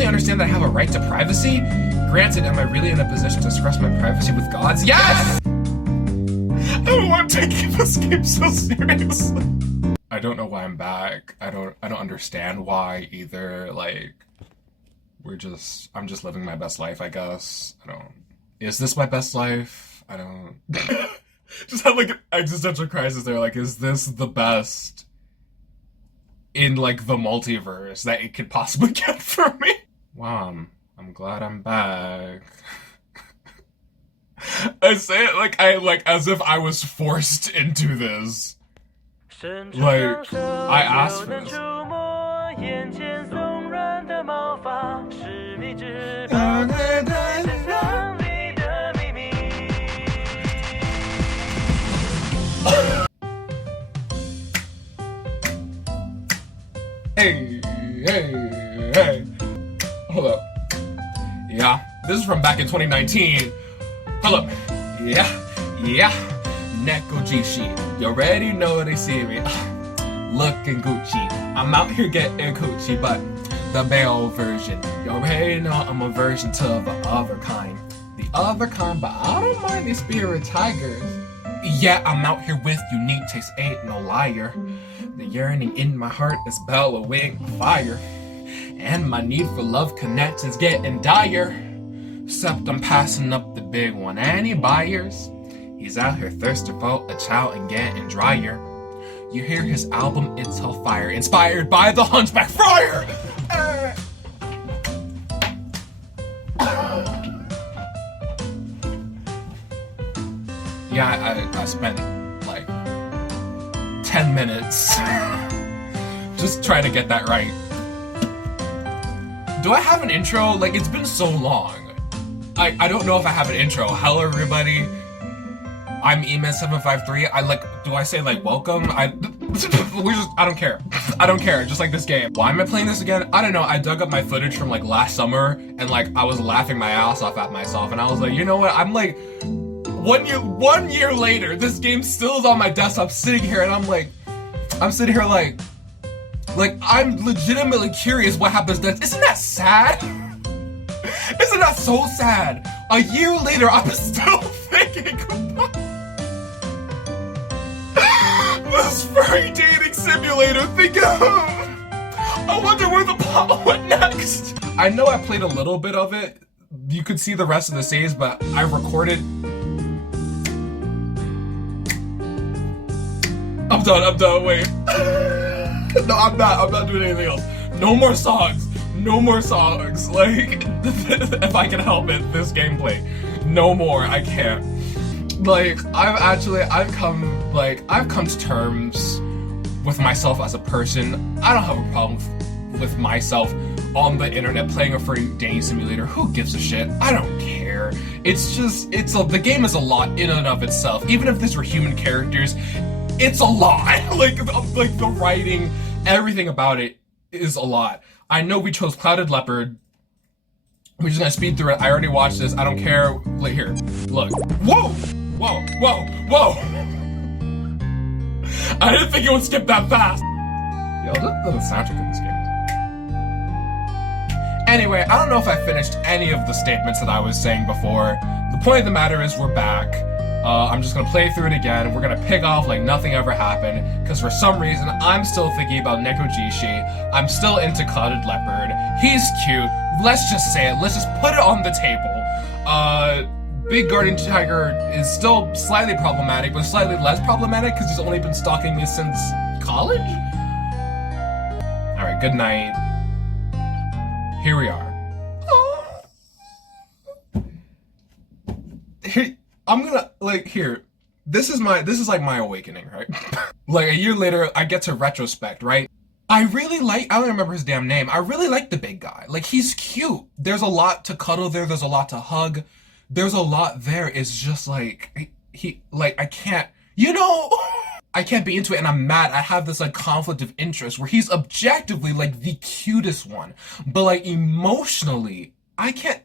finally understand that I have a right to privacy? Granted, am I really in a position to express my privacy with gods? Yes! I don't want to take this game so seriously. I don't know why I'm back. I don't understand why either. Like, I'm just living my best life, I guess. Is this my best life? I don't. Just had like an existential crisis there. Like, is this the best in like the multiverse that it could possibly get for me? Wow, I'm glad I'm back. I say it like as if I was forced into this. Like, I asked for this. Hey. Hold up. Yeah, this is from back in 2019. Hold up. Yeah. Nekojishi. You already know they see me. Looking Gucci. I'm out here getting coochie, but the male version. You already know I'm a version to the other kind. The other kind, but I don't mind these spirit tigers. Yeah, I'm out here with unique taste, ain't no liar. The yearning in my heart is bellowing fire. And my need for love connections getting dire. Except I'm passing up the big one, any buyers? He's out here thirsting for a child and getting drier. You hear his album, it's hellfire, inspired by the Hunchback Friar! Yeah, I spent like 10 minutes just trying to get that right. Do I have an intro? Like, it's been so long. I don't know if I have an intro. Hello, everybody. I'm Eman753. Do I say like welcome? I don't care. I don't care. Just like this game. Why am I playing this again? I don't know. I dug up my footage from like last summer and like I was laughing my ass off at myself and I was like, you know what? I'm like 1 year later, this game still is on my desktop sitting here and I'm sitting here like I'm legitimately curious what happens next. Isn't that sad? Isn't that so sad? A year later, I'm still thinking about this furry dating simulator thinking, I wonder where the plot went next. I know I played a little bit of it. You could see the rest of the saves, but I recorded. I'm done, wait. No, I'm not doing anything else. No more songs. Like, if I can help it, this gameplay. No more, I can't. Like, I've come to terms with myself as a person. I don't have a problem with myself on the internet playing a free dating simulator. Who gives a shit? I don't care. The game is a lot in and of itself. Even if these were human characters, it's a lot. like the writing, everything about it is a lot. I know we chose Clouded Leopard. We're just gonna speed through it. I already watched this. I don't care. Like, here, look. Whoa! I didn't think it would skip that fast. Yo, the soundtrack of this game. Anyway, I don't know if I finished any of the statements that I was saying before. The point of the matter is we're back. I'm just gonna play through it again. We're gonna pick off like nothing ever happened, because for some reason I'm still thinking about Nekojishi. I'm still into Clouded Leopard. He's cute. Let's just say it. Let's just put it on the table. Big Guardian Tiger is still slightly problematic, but slightly less problematic because he's only been stalking me since college? Alright, good night. Here we are. Here, I'm gonna, like, here. This is like my awakening, right? Like, a year later, I get to retrospect, right? I don't remember his damn name. I really like the big guy. Like, he's cute. There's a lot to cuddle there. There's a lot to hug. There's a lot there. It's just like, I can't, I can't be into it and I'm mad. I have this like conflict of interest where he's objectively like the cutest one, but like emotionally, I can't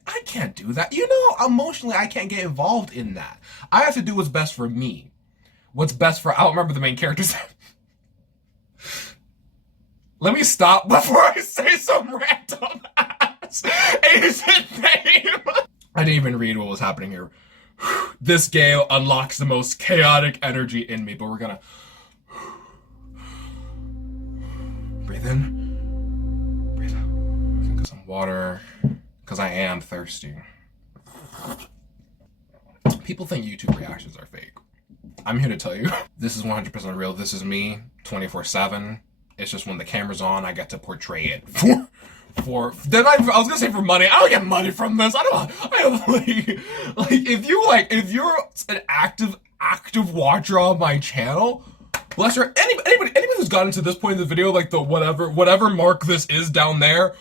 do that. Emotionally, I can't get involved in that. I have to do what's best for me. What's best for, I don't remember the main character's Let me stop before I say some random ass. amazing name! I didn't even read what was happening here. This gale unlocks the most chaotic energy in me, but we're gonna breathe in, breathe out. Get some water, because I am thirsty. People think YouTube reactions are fake. I'm here to tell you, this is 100% real. This is me, 24/7. It's just when the camera's on, I get to portray it. I was gonna say for money. I don't get money from this. I have if you're an active watcher on my channel, bless her. Anybody who's gotten to this point in the video, like the whatever mark this is down there,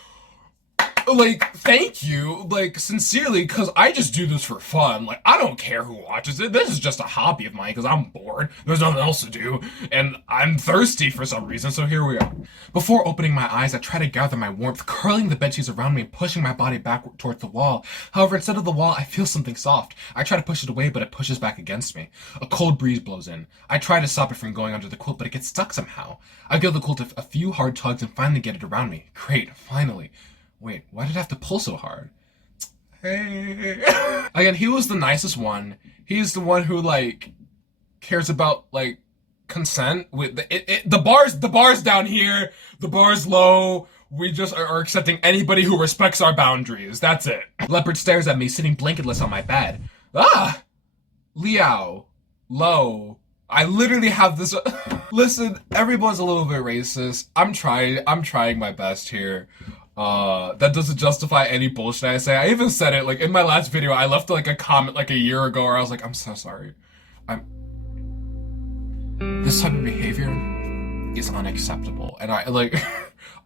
like, thank you, like, sincerely, because I just do this for fun. Like, I don't care who watches it. This is just a hobby of mine because I'm bored. There's nothing else to do, and I'm thirsty for some reason, so here we are. Before opening my eyes, I try to gather my warmth, curling the bedsheets around me and pushing my body back towards the wall. However, instead of the wall, I feel something soft. I try to push it away, but it pushes back against me. A cold breeze blows in. I try to stop it from going under the quilt, but it gets stuck somehow. I give the quilt a few hard tugs and finally get it around me. Great, finally. Wait, why did I have to pull so hard? Hey. Again, he was the nicest one. He's the one who, like, cares about, like, consent. With the bar's down here. The bar's low. We just are accepting anybody who respects our boundaries. That's it. Leopard stares at me, sitting blanketless on my bed. Ah! Liao. Low. I literally have this. Listen, everyone's a little bit racist. I'm trying my best here. That doesn't justify any bullshit I say. I even said it, like, in my last video. I left, like, a comment, like, a year ago where I was like, I'm so sorry. This type of behavior is unacceptable. And I, like,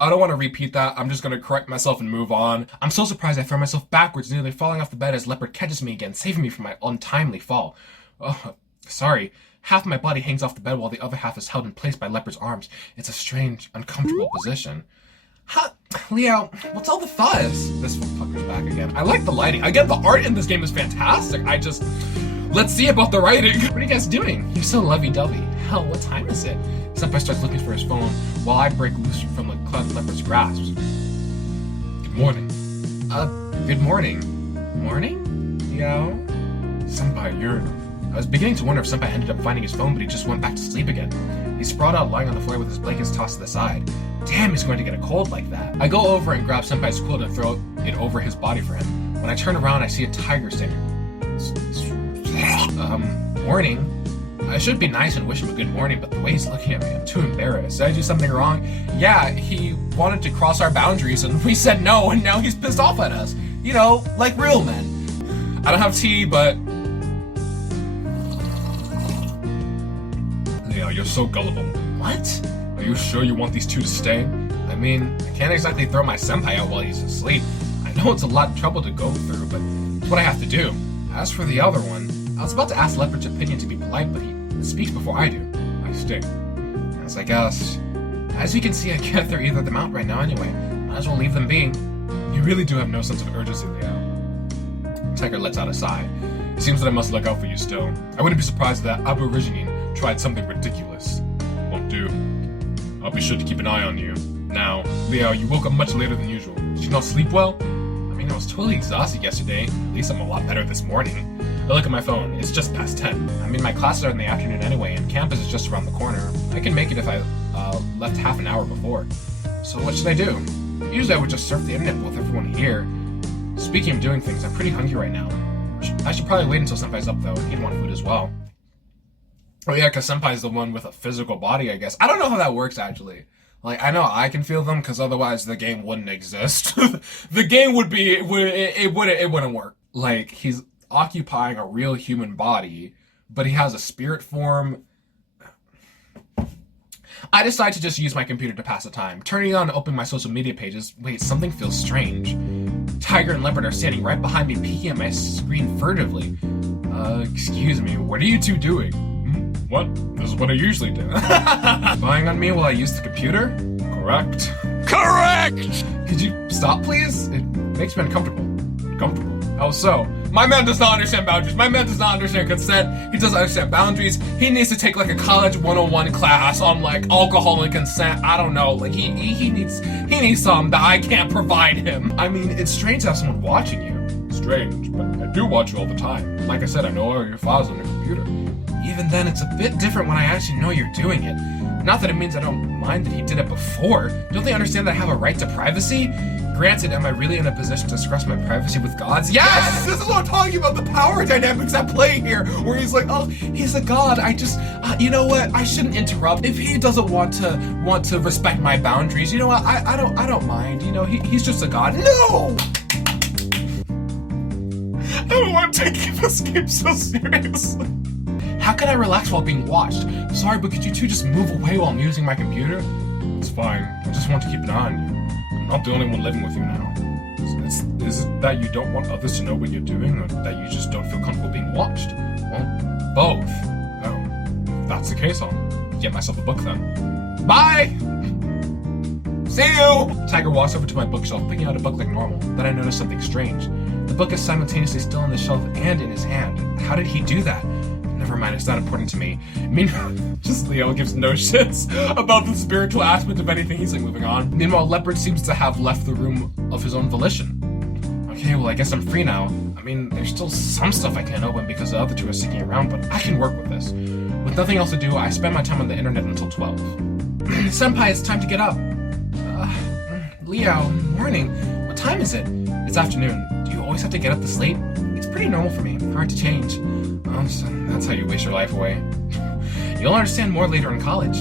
I don't want to repeat that. I'm just gonna correct myself and move on. I'm so surprised I throw myself backwards, nearly falling off the bed as Leopard catches me again, saving me from my untimely fall. Oh, sorry. Half my body hangs off the bed while the other half is held in place by Leopard's arms. It's a strange, uncomfortable position. Huh, Leo, what's all the fuss? This fucker's back again. I like the lighting. Again, the art in this game is fantastic. Let's see about the writing. What are you guys doing? You're so lovey-dovey. Hell, what time is it? Senpai starts looking for his phone while I break loose from the clutch Leopard's grasp. Good morning. Good morning. Morning? Yo? Senpai, I was beginning to wonder if Senpai ended up finding his phone, but he just went back to sleep again. He sprawled out lying on the floor with his blankets tossed to the side. Damn, he's going to get a cold like that. I go over and grab Senpai's quilt and throw it over his body for him. When I turn around, I see a tiger standing. Morning? I should be nice and wish him a good morning, but the way he's looking at me, I'm too embarrassed. Did I do something wrong? Yeah, he wanted to cross our boundaries and we said no, and now he's pissed off at us. You know, like real men. I don't have tea, but... Yeah, you're so gullible. What? Are you sure you want these two to stay? I mean, I can't exactly throw my senpai out while he's asleep. I know it's a lot of trouble to go through, but it's what I have to do. As for the other one, I was about to ask Leopard's opinion to be polite, but he speaks before I do. I stay. As I guess. As you can see, I can't throw either of them out right now anyway. Might as well leave them be. You really do have no sense of urgency, Leo. Tiger lets out a sigh. It seems that I must look out for you still. I wouldn't be surprised if that Aborigine tried something ridiculous. Won't do. I'll be sure to keep an eye on you. Now, Leo, you woke up much later than usual. Did you not sleep well? I mean, I was totally exhausted yesterday. At least I'm a lot better this morning. I look at my phone. It's just past 10. I mean, my classes are in the afternoon anyway, and campus is just around the corner. I can make it if I left half an hour before. So what should I do? Usually I would just surf the internet with everyone here. Speaking of doing things, I'm pretty hungry right now. I should probably wait until Senpai's up, though. He'd want food as well. Oh yeah, because Senpai's the one with a physical body, I guess. I don't know how that works, actually. Like, I know I can feel them, because otherwise the game wouldn't exist. The game would be, it wouldn't work. Like, he's occupying a real human body, but he has a spirit form. I decide to just use my computer to pass the time. Turning on and opening my social media pages. Wait, something feels strange. Tiger and Leopard are standing right behind me, peeking at my screen furtively. Excuse me, what are you two doing? What? This is what I usually do. Spying on me while I use the computer? Correct. Correct! Could you stop, please? It makes me uncomfortable. Comfortable? How so? My man does not understand boundaries. My man does not understand consent. He doesn't understand boundaries. He needs to take like a college 101 class on like alcohol and consent. I don't know. Like he needs something that I can't provide him. I mean, it's strange to have someone watching you. Strange, but I do watch you all the time. Like I said, I know all your files on your computer. Even then, it's a bit different when I actually know you're doing it. Not that it means I don't mind that he did it before. Don't they understand that I have a right to privacy? Granted, am I really in a position to express my privacy with gods? Yes! This is what I'm talking about, the power dynamics at play here, where he's like, oh, he's a god, I just, you know what, I shouldn't interrupt. If he doesn't want to respect my boundaries, you know what, I don't mind, you know, he's just a god. No! I don't want to take this game so seriously. How can I relax while being watched? Sorry, but could you two just move away while I'm using my computer? It's fine, I just want to keep an eye on you. I'm not the only one living with you now. Is it that you don't want others to know what you're doing, or that you just don't feel comfortable being watched? Well, both. Oh, if that's the case, I'll get myself a book then. Bye! See you! Tiger walks over to my bookshelf, picking out a book like normal. Then I notice something strange. The book is simultaneously still on the shelf and in his hand. How did he do that? Never mind, it's not important to me. Meanwhile, just Leo gives no shits about the spiritual aspect of anything. He's like moving on. Meanwhile, Leopard seems to have left the room of his own volition. Okay, well, I guess I'm free now. I mean, there's still some stuff I can't open because the other two are sticking around, but I can work with this. With nothing else to do, I spend my time on the internet until 12. Senpai, it's time to get up. Leo, morning. What time is it? It's afternoon. Do you always have to get up this late? It's pretty normal for me. Hard to change. So that's how you waste your life away. You'll understand more later in college.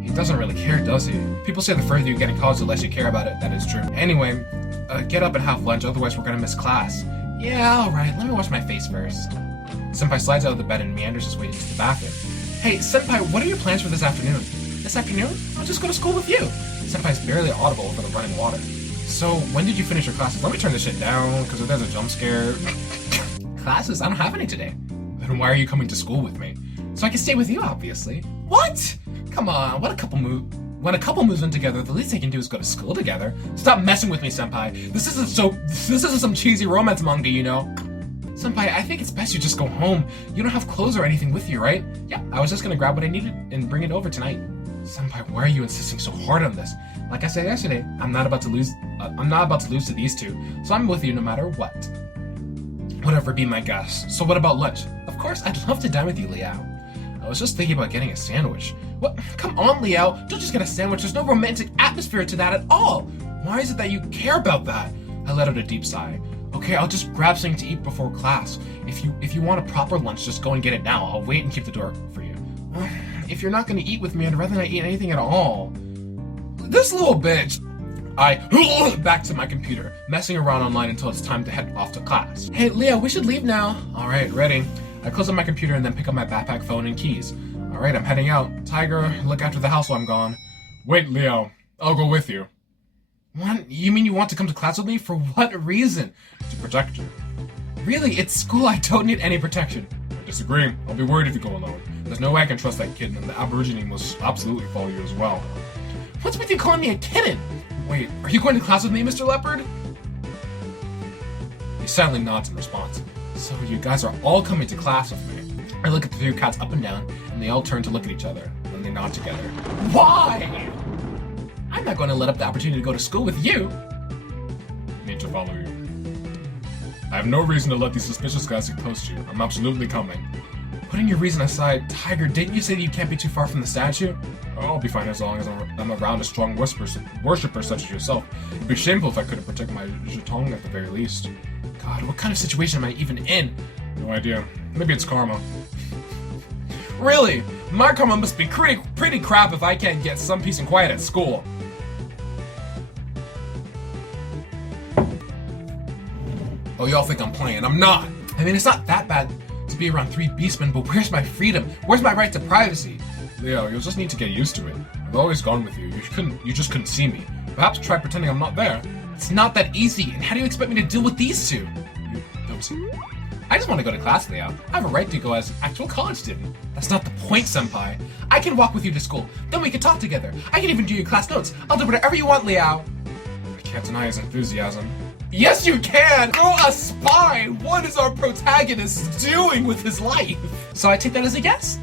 He doesn't really care, does he? People say the further you get in college, the less you care about it. That is true. Anyway, get up and have lunch, otherwise we're gonna miss class. Yeah, alright, let me wash my face first. Senpai slides out of the bed and meanders his way into the bathroom. Hey, Senpai, what are your plans for this afternoon? This afternoon? I'll just go to school with you. Senpai's barely audible over the running water. So, when did you finish your classes? Let me turn this shit down, because if there's a jump scare... Classes? I don't have any today. Then why are you coming to school with me? So I can stay with you, obviously. What? Come on, when a couple moves in together, the least they can do is go to school together. Stop messing with me, Senpai. This isn't some cheesy romance manga, you know. Senpai, I think it's best you just go home. You don't have clothes or anything with you, right? Yeah, I was just gonna grab what I needed and bring it over tonight. Senpai, why are you insisting so hard on this? Like I said yesterday, I'm not about to lose to these two, so I'm with you no matter what. Whatever, be my guest. So what about lunch? Of course, I'd love to dine with you, Liao. I was just thinking about getting a sandwich. What? Come on, Liao. Don't just get a sandwich. There's no romantic atmosphere to that at all. Why is it that you care about that? I let out a deep sigh. Okay, I'll just grab something to eat before class. If you want a proper lunch, just go and get it now. I'll wait and keep the door for you. If you're not going to eat with me, I'd rather not eat anything at all. This little bitch. I back to my computer, messing around online until it's time to head off to class. Hey, Leo, we should leave now. All right, ready. I close up my computer and then pick up my backpack, phone, and keys. All right, I'm heading out. Tiger, look after the house while I'm gone. Wait, Leo, I'll go with you. What? You mean you want to come to class with me? For what reason? To protect you. Really? It's school. I don't need any protection. I disagree. I'll be worried if you go alone. There's no way I can trust that kid, and the Aborigine must absolutely follow you as well. What's with you calling me a kitten? Wait, are you going to class with me, Mr. Leopard? He sadly nods in response. So you guys are all coming to class with me. I look at the three cats up and down, and they all turn to look at each other, and they nod together. Why? I'm not going to let up the opportunity to go to school with you. Need to follow you. I have no reason to let these suspicious guys get close to you. I'm absolutely coming. Putting your reason aside, Tiger, didn't you say that you can't be too far from the statue? I'll be fine as long as I'm around a strong worshipper such as yourself. It'd be shameful if I couldn't protect my jeton at the very least. God, what kind of situation am I even in? No idea. Maybe it's karma. Really? My karma must be pretty crap if I can't get some peace and quiet at school. Oh, y'all think I'm playing. I'm not. I mean, it's not that bad to be around three beastmen, but where's my freedom? Where's my right to privacy? Leo, you'll just need to get used to it. I've always gone with you. You just couldn't see me. Perhaps try pretending I'm not there. It's not that easy. And how do you expect me to deal with these two? You don't see. I just want to go to class, Leo. I have a right to go as an actual college student. That's not the point, Senpai. I can walk with you to school. Then we can talk together. I can even do your class notes. I'll do whatever you want, Leo. I can't deny his enthusiasm. Yes, you can! You're a spy! What is our protagonist doing with his life? So I take that as a yes.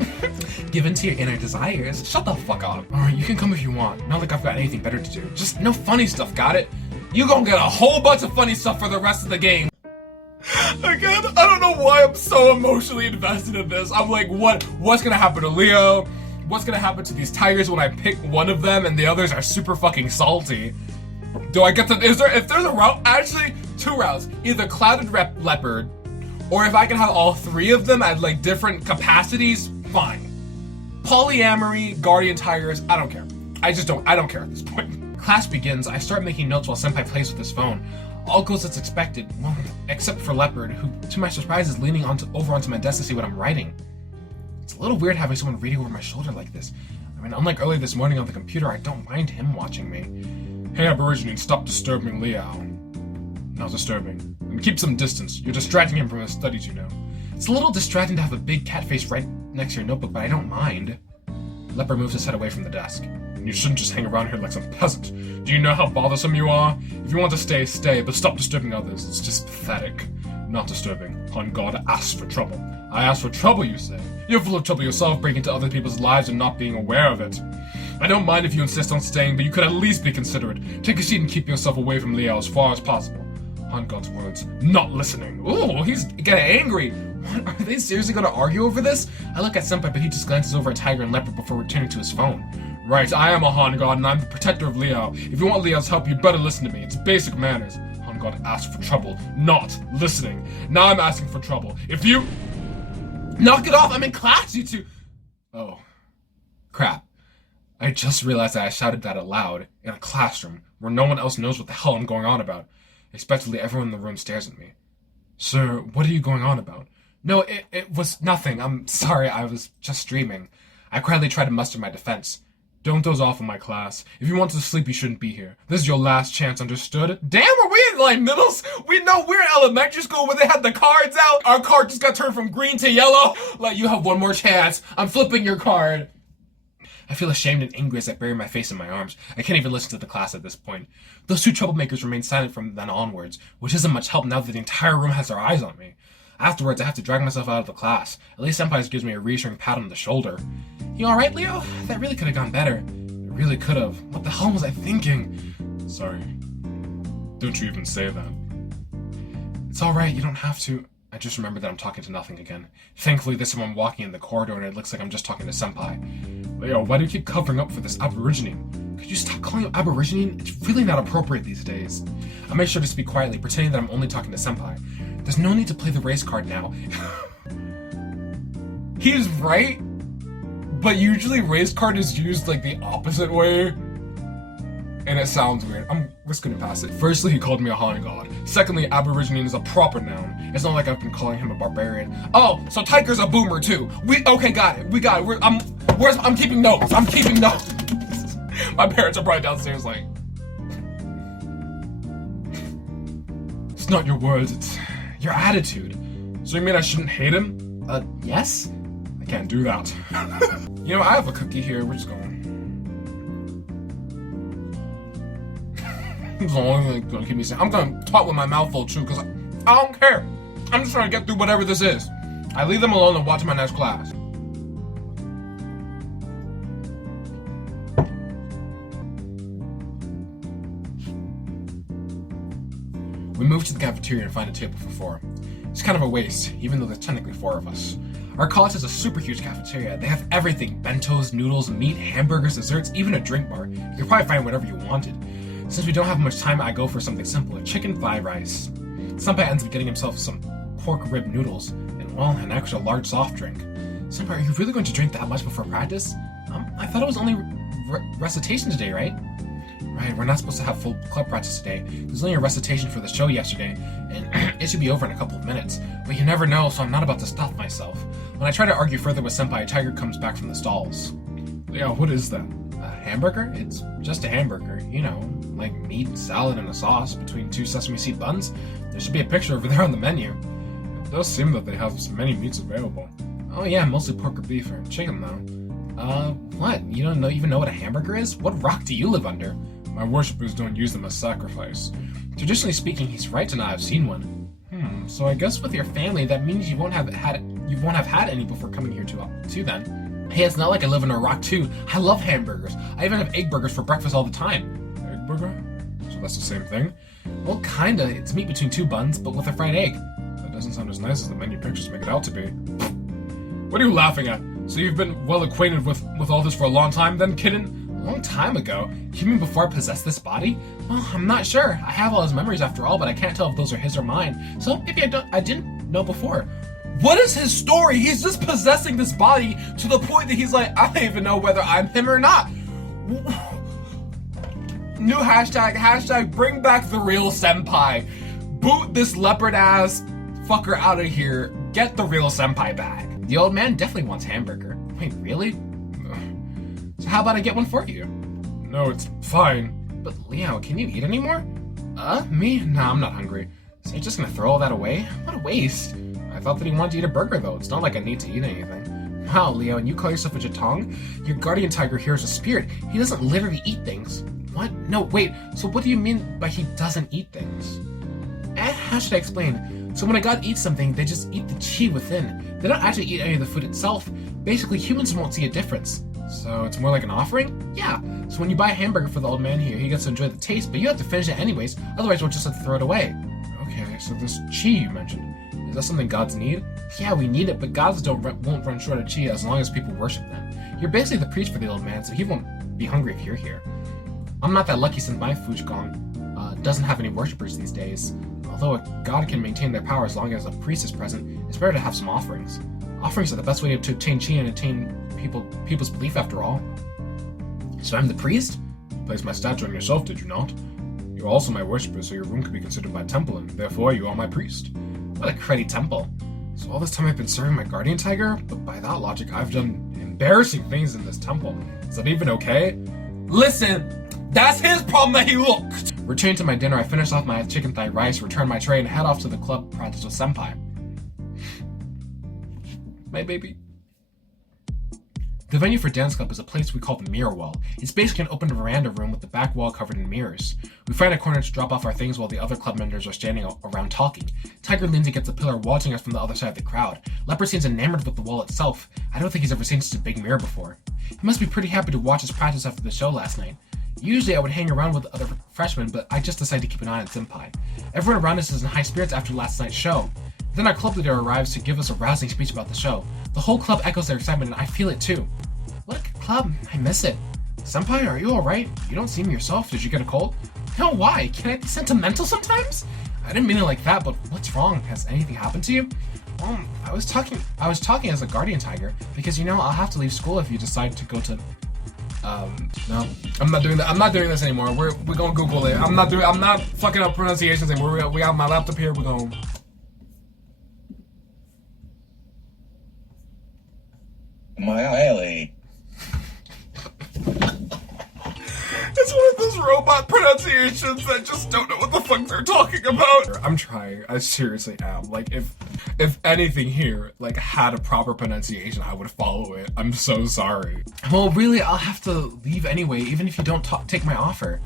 Give in to your inner desires. Shut the fuck up. Alright, you can come if you want. Not like I've got anything better to do. Just no funny stuff, got it? You gonna get a whole bunch of funny stuff for the rest of the game. Again, I don't know why I'm so emotionally invested in this. I'm like, what's gonna happen to Leo? What's gonna happen to these tigers when I pick one of them and the others are super fucking salty? Do I get to, if there's a route, actually, 2 routes. Either clouded leopard, or if I can have all 3 of them at like different capacities, fine. Polyamory, guardian tigers, I don't care. I don't care at this point. Class begins, I start making notes while Senpai plays with his phone. All goes as expected, well, except for Leopard, who, to my surprise, is leaning over onto my desk to see what I'm writing. It's a little weird having someone reading over my shoulder like this. I mean, unlike earlier this morning on the computer, I don't mind him watching me. Hey, Aborigine, stop disturbing Leo. Not disturbing. And keep some distance. You're distracting him from his studies, you know. It's a little distracting to have a big cat face right next to your notebook, but I don't mind. Leopard moves his head away from the desk. You shouldn't just hang around here like some peasant. Do you know how bothersome you are? If you want to stay, stay, but stop disturbing others. It's just pathetic. Not disturbing. On God asks for trouble. I ask for trouble, you say? You're full of trouble yourself, breaking into other people's lives and not being aware of it. I don't mind if you insist on staying, but you could at least be considerate. Take a seat and keep yourself away from Leo as far as possible. On God's words, not listening. Ooh, he's getting angry. What, are they seriously gonna argue over this? I look at Senpai, but he just glances over at Tiger and Leopard before returning to his phone. Right, I am a Han God, and I'm the protector of Leo. If you want Leo's help, you better listen to me. It's basic manners. Han God asked for trouble, not listening. Now I'm asking for trouble. If you... Knock it off, I'm in class, you two! Oh. Crap. I just realized that I shouted that aloud in a classroom where no one else knows what the hell I'm going on about. Expectedly, everyone in the room stares at me. Sir, what are you going on about? No, it was nothing. I'm sorry, I was just dreaming. I quietly tried to muster my defense. Don't doze off in my class. If you want to sleep, you shouldn't be here. This is your last chance, understood? Damn, are we in like middles? We know we're in elementary school where they had the cards out. Our card just got turned from green to yellow. Like, you have one more chance. I'm flipping your card. I feel ashamed and angry as I bury my face in my arms. I can't even listen to the class at this point. Those 2 troublemakers remain silent from then onwards, which isn't much help now that the entire room has their eyes on me. Afterwards, I have to drag myself out of the class. At least Senpai gives me a reassuring pat on the shoulder. You alright, Leo? That really could have gone better. It really could have. What the hell was I thinking? Sorry. Don't you even say that. It's alright, you don't have to. I just remembered that I'm talking to nothing again. Thankfully, this time I'm walking in the corridor and it looks like I'm just talking to Senpai. Leo, why do you keep covering up for this Aborigine? Could you stop calling him Aborigine? It's really not appropriate these days. I make sure to speak quietly, pretending that I'm only talking to Senpai. There's no need to play the race card now. He's right, but usually race card is used like the opposite way, and it sounds weird. I'm just gonna pass it. Firstly, he called me a Han God. Secondly, Aborigine is a proper noun. It's not like I've been calling him a barbarian. Oh, so Tiger's a boomer too. Okay, got it. We got it. I'm keeping notes. I'm keeping notes. My parents are probably downstairs like, it's not your words, it's your attitude. So you mean I shouldn't hate him? Yes? I can't do that. You know, I have a cookie here. We're just going. It's the only thing gonna keep me saying. I'm gonna talk with my mouth full too, because I don't care. I'm just trying to get through whatever this is. I leave them alone and watch my next class. We move to the cafeteria and find a table for 4. It's kind of a waste, even though there's technically 4 of us. Our college has a super huge cafeteria. They have everything: bentos, noodles, meat, hamburgers, desserts, even a drink bar. You could probably find whatever you wanted. Since we don't have much time, I go for something simple: a chicken fried rice. Senpai ends up getting himself some pork rib noodles, and well, an extra large soft drink. Senpai, are you really going to drink that much before practice? I thought it was only recitation today, right? Right, we're not supposed to have full club practice today. There's only a recitation for the show yesterday, and it should be over in a couple of minutes. But you never know, so I'm not about to stuff myself. When I try to argue further with Senpai, Tiger comes back from the stalls. Yeah, what is that? A hamburger? It's just a hamburger, you know, like meat, salad, and a sauce between 2 sesame seed buns. There should be a picture over there on the menu. It does seem that they have so many meats available. Oh yeah, mostly pork or beef or chicken though. What? You don't even know what a hamburger is? What rock do you live under? My worshippers don't use them as sacrifice. Traditionally speaking, he's right to not have seen one. So I guess with your family, that means you won't have had any before coming here too then. Hey, it's not like I live in a rock too. I love hamburgers. I even have egg burgers for breakfast all the time. Egg burger? So that's the same thing? Well, kinda. It's meat between two buns, but with a fried egg. That doesn't sound as nice as the menu pictures make it out to be. What are you laughing at? So you've been well acquainted with all this for a long time then, kitten? A long time ago? You mean before I possessed this body? Well, I'm not sure. I have all his memories after all, but I can't tell if those are his or mine. So maybe I didn't know before. What is his story? He's just possessing this body to the point that he's like, I don't even know whether I'm him or not. New hashtag bring back the real senpai. Boot this leopard ass fucker out of here. Get the real senpai back. The old man definitely wants hamburger. Wait, really? So how about I get one for you? No, it's fine. But Leo, can you eat anymore? Me? Nah, I'm not hungry. So you're just gonna throw all that away? What a waste. I thought that he wanted to eat a burger though. It's not like I need to eat anything. Wow, Leo, and you call yourself a Jatong? Your guardian tiger here is a spirit. He doesn't literally eat things. What? No, wait. So what do you mean by he doesn't eat things? How should I explain? So when a god eats something, they just eat the chi within. They don't actually eat any of the food itself. Basically, humans won't see a difference. So it's more like an offering? Yeah. So when you buy a hamburger for the old man here, he gets to enjoy the taste, but you have to finish it anyways, otherwise we'll just have to throw it away. Okay, so this chi you mentioned, is that something gods need? Yeah, we need it, but gods won't run short of chi as long as people worship them. You're basically the priest for the old man, so he won't be hungry if you're here. I'm not that lucky since my Fujigong doesn't have any worshippers these days. Although a god can maintain their power as long as a priest is present, it's better to have some offerings. Offerings are the best way to obtain chi and attain people's belief after all. So I'm the priest? You placed my statue on yourself, did you not? You're also my worshipper, so your room could be considered my temple, and therefore you are my priest. What a cruddy temple. So all this time I've been serving my guardian tiger? But by that logic, I've done embarrassing things in this temple. Is that even okay? Listen! That's his problem that he looked! Returning to my dinner, I finish off my chicken thigh rice, return my tray, and head off to the club practice with Senpai. My baby. The venue for dance club is a place we call the Mirror Wall. It's basically an open veranda room with the back wall covered in mirrors. We find a corner to drop off our things while the other club members are standing around talking. Tiger leans against a pillar watching us from the other side of the crowd. Leopard seems enamored with the wall itself. I don't think he's ever seen such a big mirror before. He must be pretty happy to watch us practice after the show last night. Usually I would hang around with the other freshmen, but I just decided to keep an eye on Senpai. Everyone around us is in high spirits after last night's show. Then our club leader arrives to give us a rousing speech about the show. The whole club echoes their excitement, and I feel it too. Look, club, I miss it. Senpai, are you alright? You don't seem yourself. Did you get a cold? No, why? Can I be sentimental sometimes? I didn't mean it like that, but what's wrong? Has anything happened to you? I was talking as a guardian tiger, because I'll have to leave school if you decide to go to no, I'm not doing that. I'm not doing this anymore. We're gonna Google it. I'm not fucking up pronunciations anymore. We have my laptop here. We're going. My alley. It's one of those robot pronunciations that just don't know what the fuck they're talking about. I'm trying. I seriously am. Like, if anything here, like, had a proper pronunciation, I would follow it. I'm so sorry. Well, really, I'll have to leave anyway, even if you don't take my offer.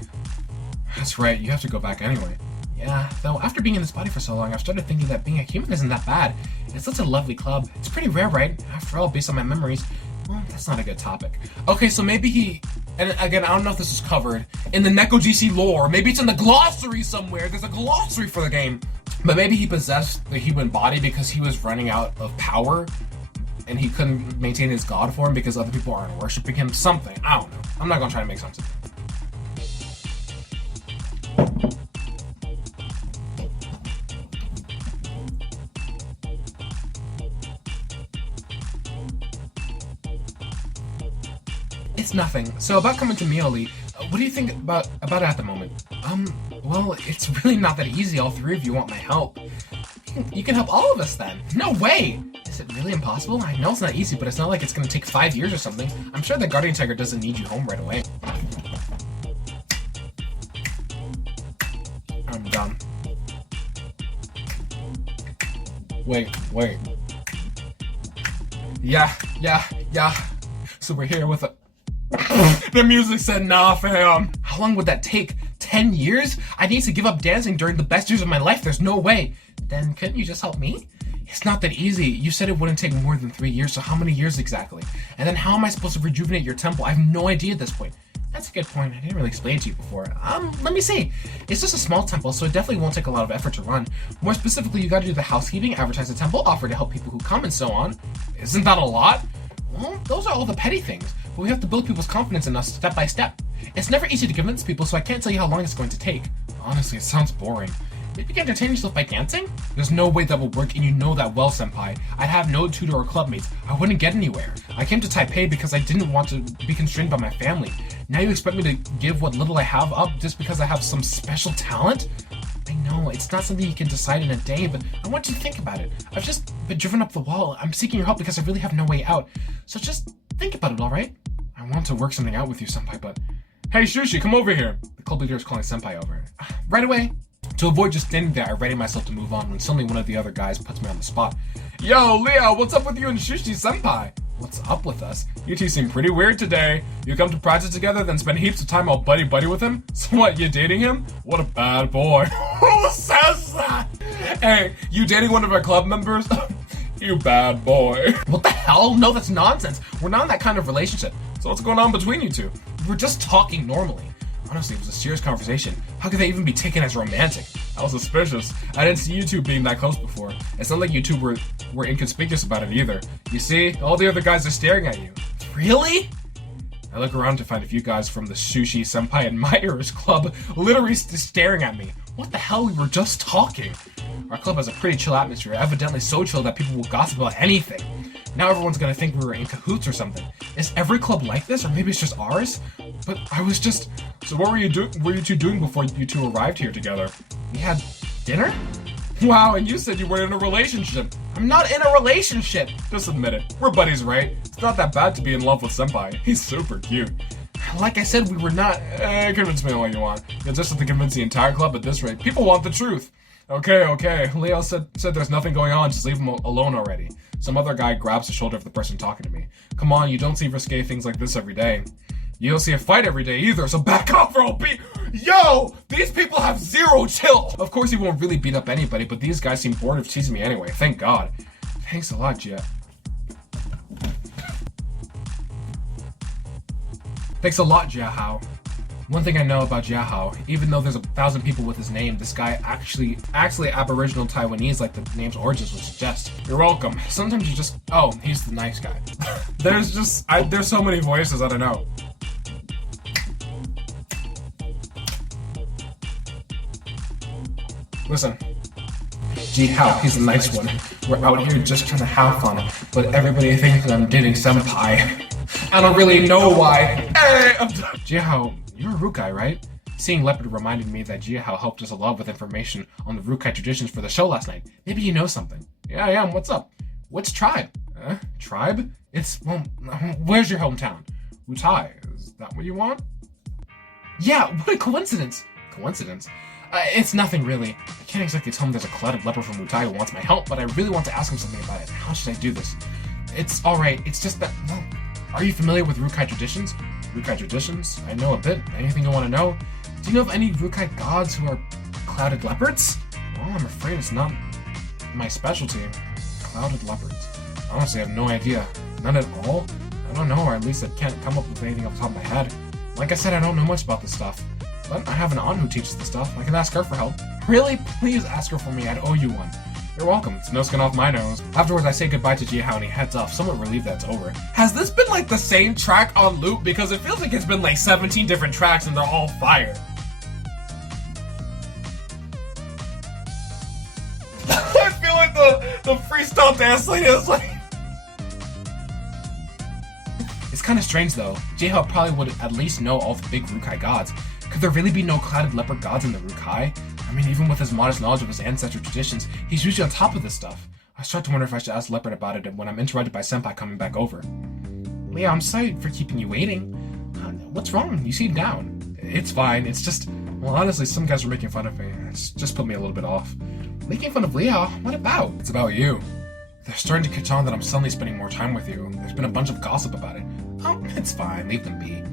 That's right, you have to go back anyway. Yeah, though after being in this body for so long, I've started thinking that being a human isn't that bad. It's such a lovely club. It's pretty rare, right? After all, based on my memories. Well, that's not a good topic. Okay, so maybe he... And again, I don't know if this is covered in the Nekojishi lore. Maybe it's in the glossary somewhere. There's a glossary for the game. But maybe he possessed the human body because he was running out of power and he couldn't maintain his god form because other people aren't worshipping him. Something. I don't know. I'm not gonna try to make sense of it. It's nothing. So about coming to Mioli, what do you think about it at the moment? Well, it's really not that easy. All three of you want my help. You can help all of us then. No way! Is it really impossible? I know it's not easy, but it's not like it's gonna take 5 years or something. I'm sure the Guardian Tiger doesn't need you home right away. I'm done. Wait. Yeah. So we're here with a... The music said, nah, fam. How long would that take? 10 years? I need to give up dancing during the best years of my life. There's no way. Then couldn't you just help me? It's not that easy. You said it wouldn't take more than 3 years, so how many years exactly? And then how am I supposed to rejuvenate your temple? I have no idea at this point. That's a good point. I didn't really explain it to you before. Let me see. It's just a small temple, so it definitely won't take a lot of effort to run. More specifically, you gotta do the housekeeping, advertise the temple, offer to help people who come, and so on. Isn't that a lot? Well, those are all the petty things, but we have to build people's confidence in us step by step. It's never easy to convince people, so I can't tell you how long it's going to take. Honestly, it sounds boring. Maybe you can entertain yourself by dancing? There's no way that will work, and you know that well, senpai. I'd have no tutor or clubmates. I wouldn't get anywhere. I came to Taipei because I didn't want to be constrained by my family. Now you expect me to give what little I have up just because I have some special talent? I know, it's not something you can decide in a day, but I want you to think about it. I've just been driven up the wall. I'm seeking your help because I really have no way out. So just think about it, alright? I want to work something out with you, senpai, but... Hey, Shushi, come over here. The club leader is calling senpai over. Right away. To avoid just standing there, I ready myself to move on when suddenly one of the other guys puts me on the spot. Yo, Leo, what's up with you and Shushi senpai? What's up with us? You two seem pretty weird today. You come to practice together, then spend heaps of time all buddy-buddy with him? So what, you dating him? What a bad boy. Who says that? Hey, you dating one of our club members? You bad boy. What the hell? No, that's nonsense. We're not in that kind of relationship. So what's going on between you two? We're just talking normally. Honestly, it was a serious conversation. How could they even be taken as romantic? I was suspicious. I didn't see you two being that close before. It's not like you two were inconspicuous about it either. You see, all the other guys are staring at you. Really? I look around to find a few guys from the Sushi Senpai Admirers Club literally staring at me. What the hell? We were just talking. Our club has a pretty chill atmosphere, evidently so chill that people will gossip about anything. Now everyone's gonna think we were in cahoots or something. Is every club like this, or maybe it's just ours? But I was just... So what were you two doing before you two arrived here together? We had dinner? Wow, and you said you weren't in a relationship. I'm not in a relationship! Just admit it. We're buddies, right? It's not that bad to be in love with senpai. He's super cute. Like I said, we were not... convince me all you want. You'll just have to convince the entire club at this rate. People want the truth. Okay. Leo said there's nothing going on, just leave him alone already. Some other guy grabs the shoulder of the person talking to me. Come on, you don't see risque things like this every day. You don't see a fight every day either, so back off or I'll beat... Yo! These people have zero chill! Of course he won't really beat up anybody, but these guys seem bored of teasing me anyway, thank God. Thanks a lot, Jia. Thanks a lot, Jiahao. One thing I know about Jiahao, even though there's 1,000 people with his name, this guy actually Aboriginal Taiwanese like the name's origins would suggest. You're welcome. Sometimes you just... Oh, he's the nice guy. There's so many voices, I don't know. Listen. Jiahao, he's the nice one. We're out here just trying to have fun, but everybody thinks that I'm dating senpai. I don't really know why. Hey, Jiahao, you're a Rukai, right? Seeing Leopard reminded me that Jiahao helped us a lot with information on the Rukai traditions for the show last night. Maybe you know something. Yeah, I am. What's up? What's tribe? Tribe? It's, well, where's your hometown? Utai. Is that what you want? Yeah, what a coincidence. Coincidence? It's nothing really. I can't exactly tell him there's a clouded leopard from Utai who wants my help, but I really want to ask him something about it. How should I do this? It's alright. It's just that, well, are you familiar with Rukai traditions? Rukai traditions? I know a bit. Anything you want to know? Do you know of any Rukai gods who are clouded leopards? Well, I'm afraid it's not my specialty. Clouded leopards. Honestly, I have no idea. None at all? I don't know, or at least I can't come up with anything off the top of my head. Like I said, I don't know much about this stuff. But I have an aunt who teaches this stuff. I can ask her for help. Really? Please ask her for me. I'd owe you one. You're welcome. It's no skin off my nose. Afterwards, I say goodbye to Jiahao and he heads off, somewhat relieved that it's over. Has this been like the same track on loop? Because it feels like it's been like 17 different tracks and they're all fire. I feel like the freestyle dance lady is like... It's kind of strange though. Jiahao probably would at least know all the big Rukai gods. Could there really be no clouded leopard gods in the Rukai? I mean, even with his modest knowledge of his ancestral traditions, he's usually on top of this stuff. I start to wonder if I should ask Leopard about it when I'm interrupted by Senpai coming back over. Leo, I'm sorry for keeping you waiting. What's wrong? You seem down. It's fine. It's just... Well, honestly, some guys were making fun of me. It's just put me a little bit off. Making fun of Leo? What about? It's about you. They're starting to catch on that I'm suddenly spending more time with you. There's been a bunch of gossip about it. Oh, it's fine. Leave them be.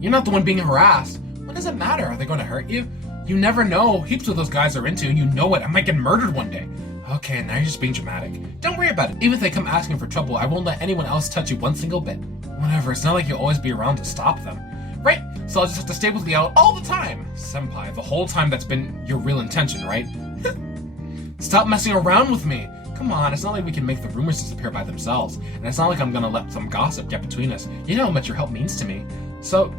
You're not the one being harassed. What does it matter? Are they going to hurt you? You never know. Heaps of those guys are into, and you know it. I might get murdered one day. Okay, now you're just being dramatic. Don't worry about it. Even if they come asking for trouble, I won't let anyone else touch you one single bit. Whatever, it's not like you'll always be around to stop them. Right, so I'll just have to stay with Liao all the time. Senpai, the whole time that's been your real intention, right? Stop messing around with me. Come on, it's not like we can make the rumors disappear by themselves. And it's not like I'm gonna let some gossip get between us. You know how much your help means to me. So,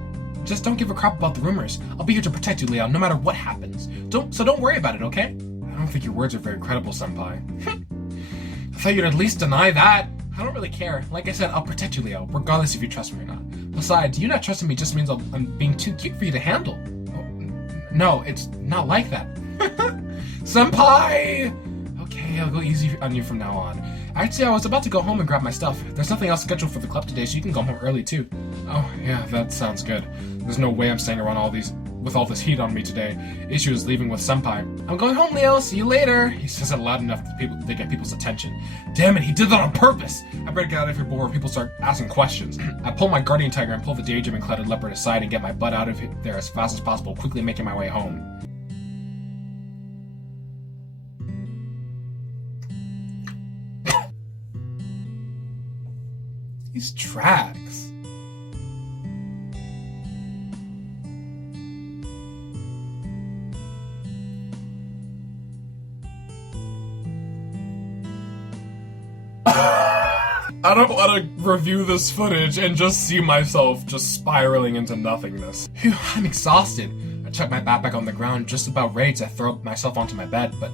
just don't give a crap about the rumors. I'll be here to protect you, Liao, no matter what happens. So don't worry about it, okay? I don't think your words are very credible, Senpai. I thought you'd at least deny that. I don't really care. Like I said, I'll protect you, Liao, regardless if you trust me or not. Besides, you not trusting me just means I'm being too cute for you to handle. Oh, no, it's not like that. Senpai! Okay, I'll go easy on you from now on. Actually, I was about to go home and grab my stuff. There's nothing else scheduled for the club today, so you can go home early too. Oh, yeah, that sounds good. There's no way I'm staying around with all this heat on me today. Issue is leaving with Senpai. I'm going home, Leo. See you later. He says it loud enough to get people's attention. Damn it, he did that on purpose. I better get out of here before people start asking questions. I pull my guardian tiger and pull the daydreaming clouded leopard aside and get my butt out of there as fast as possible, quickly making my way home. These tracks. I don't want to review this footage and just see myself just spiraling into nothingness. Phew, I'm exhausted. I chuck my backpack on the ground, just about ready to throw myself onto my bed, but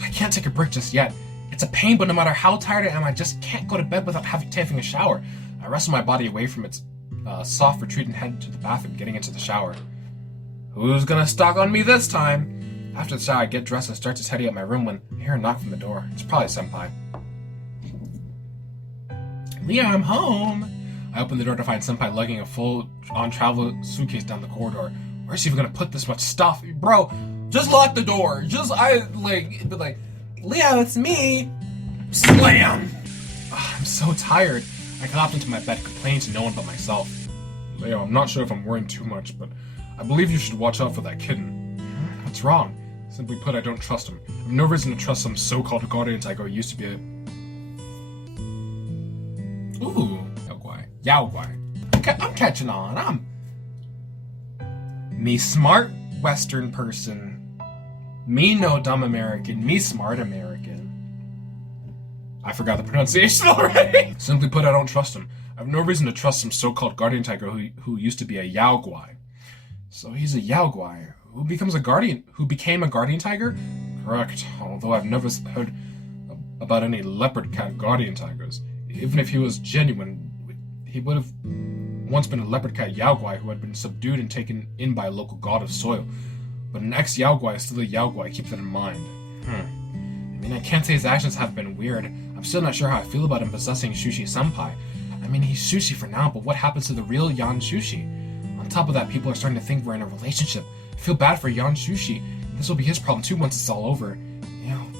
I can't take a break just yet. It's a pain, but no matter how tired I am, I just can't go to bed without taking a shower. I wrestle my body away from its soft retreat and head to the bathroom, getting into the shower. Who's gonna stalk on me this time? After the shower, I get dressed and start to tidy up my room when I hear a knock from the door. It's probably Senpai. Leah, I'm home. I open the door to find Senpai lugging a full-on travel suitcase down the corridor. Where's he even gonna put this much stuff? Bro, just lock the door. Leah, it's me. Slam! I'm so tired. I collapsed into my bed, complaining to no one but myself. Leo, I'm not sure if I'm worrying too much, but I believe you should watch out for that kitten. What's wrong? Simply put, I don't trust him. I have no reason to trust some so-called guardian tiger who used to be a... Ooh, Yao Guai. I'm catching on. Me smart Western person. Me no dumb American. Me smart American. I forgot the pronunciation already. Simply put, I don't trust him. I have no reason to trust some so-called guardian tiger who used to be a Yao Guai. So he's a Yao Guai who became a guardian tiger? Correct. Although I've never heard about any leopard cat guardian tigers. Even if he was genuine, he would have once been a leopard cat Yao Guai who had been subdued and taken in by a local god of soil. But an ex-Yao Guai is still a Yao Guai, keep that in mind. I mean, I can't say his actions have been weird. I'm still not sure how I feel about him possessing Shushi Senpai. I mean, he's Shushi for now, but what happens to the real Yan Shushi? On top of that, people are starting to think we're in a relationship. I feel bad for Yan Shushi. This will be his problem too once it's all over.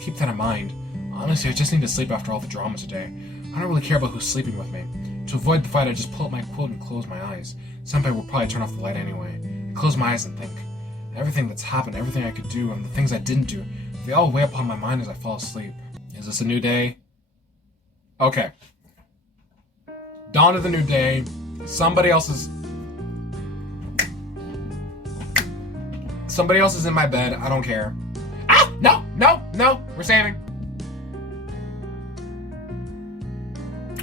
Keep that in mind. Honestly, I just need to sleep after all the drama today. I don't really care about who's sleeping with me. To avoid the fight, I just pull up my quilt and close my eyes. Senpai will probably turn off the light anyway. I close my eyes and think. Everything that's happened, everything I could do, and the things I didn't do, they all weigh upon my mind as I fall asleep. Is this a new day? Okay. Dawn of the new day. Somebody else is in my bed. I don't care. Ah! No! We're saving.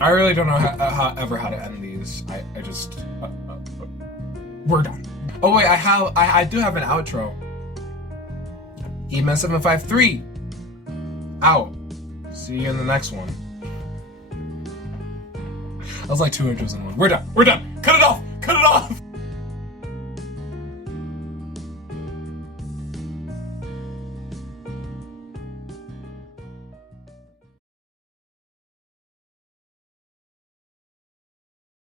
I really don't know how to end these. I just... we're done. Oh wait, I do have an outro. E-Man753. Out. See you in the next one. That was like 2 intros in one. We're done. Cut it off.